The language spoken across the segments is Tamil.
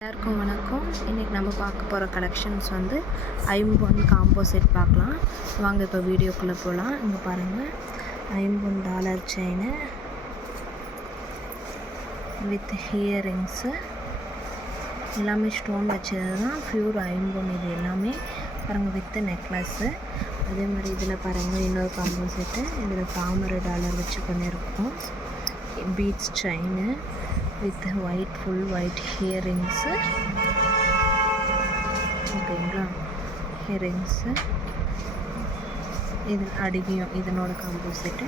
எல்லாருக்கும் வணக்கம். இன்றைக்கி நம்ம பார்க்க போகிற கலெக்ஷன்ஸ் வந்து ஐம்பொன் காம்போ செட் பார்க்கலாம். வாங்க இப்போ வீடியோக்குள்ளே போகலாம். இங்கே பாருங்கள், $50 செயினு வித் ஹியரிங்ஸு எல்லாமே ஸ்டோன் வச்சது தான், ப்யூர் ஐம்பொன். இது எல்லாமே பாருங்கள் வித் நெக்லஸ்ஸு. அதே மாதிரி இதில் பாருங்கள் இன்னொரு காம்போ செட்டு. இதில் தாமரை டாலர் வச்சு பண்ணியிருக்கோம். Beads chain with white, full white earrings. ஓகேங்களா, ஹியரிங்ஸு. இது அடிக்கையும் இதனோட காம்போ செட்டு.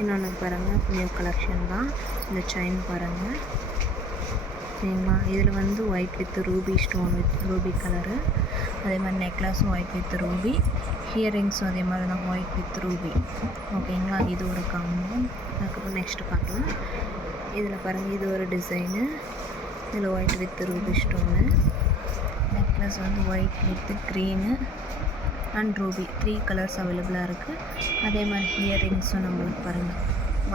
இன்னொன்று பாருங்கள், நியூ கலெக்ஷன் தான். இந்த செயின் பாருங்கள், சரிங்களா. இதில் வந்து white with ruby stone with Ruby colour. அதே மாதிரி நெக்லஸும் ஒயிட் வித் ரூபி, ஹியரிங்ஸும் அதே மாதிரி தான் ஒயிட் வித் ரூபி. ஓகேங்களா, இது ஒரு காம்போ. அதுக்கப்புறம் நெக்ஸ்ட்டு பார்க்கலாம். இதில் பாருங்கள், இது ஒரு டிசைனு. இதில் white with ruby stone. Necklace வந்து white with green and ruby, 3 colours அவைலபிளாக இருக்குது. அதே மாதிரி ஹியரிங்ஸும் நம்மளுக்கு பாருங்கள்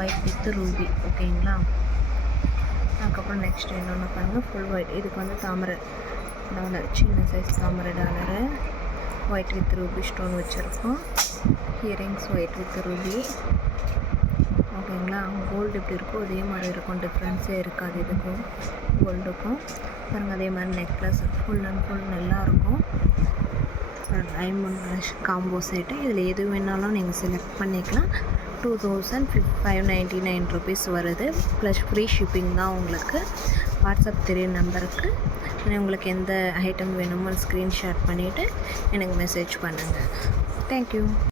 ஒயிட் வித் ரூபி. ஓகேங்களா. அதுக்கப்புறம் நெக்ஸ்ட் இன்னொன்று பாருங்கள், ஃபுல் ஒயிட். இதுக்கு வந்து தாமரை டாலர், சின்ன சைஸ் தாமரை dollar, white with ruby stone வச்சுருக்கோம். Earrings white with ruby. ஓகேங்களா. கோல்டு எப்படி இருக்கோ அதே மாதிரி இருக்கும், டிஃப்ரென்ஸே இருக்காது இதுக்கும் கோல்டுக்கும். பாருங்கள், அதே மாதிரி நெக்லஸ் ஃபுல் அண்ட் ஃபுல் நல்லாயிருக்கும். $50 காம்போ செட்டு. இதில் எது வேணாலும் நீங்கள் செலக்ட் பண்ணிக்கலாம். 2599 rupees வருது. ப்ளஸ் ஃப்ரீ ஷிப்பிங் தான் உங்களுக்கு. வாட்ஸ்அப் தெரியும் நம்பருக்கு. உங்களுக்கு எந்த ஐட்டம் வேணுமோ ஸ்க்ரீன்ஷாட் பண்ணிவிட்டு எனக்கு மெசேஜ் பண்ணுங்கள். தேங்க்யூ.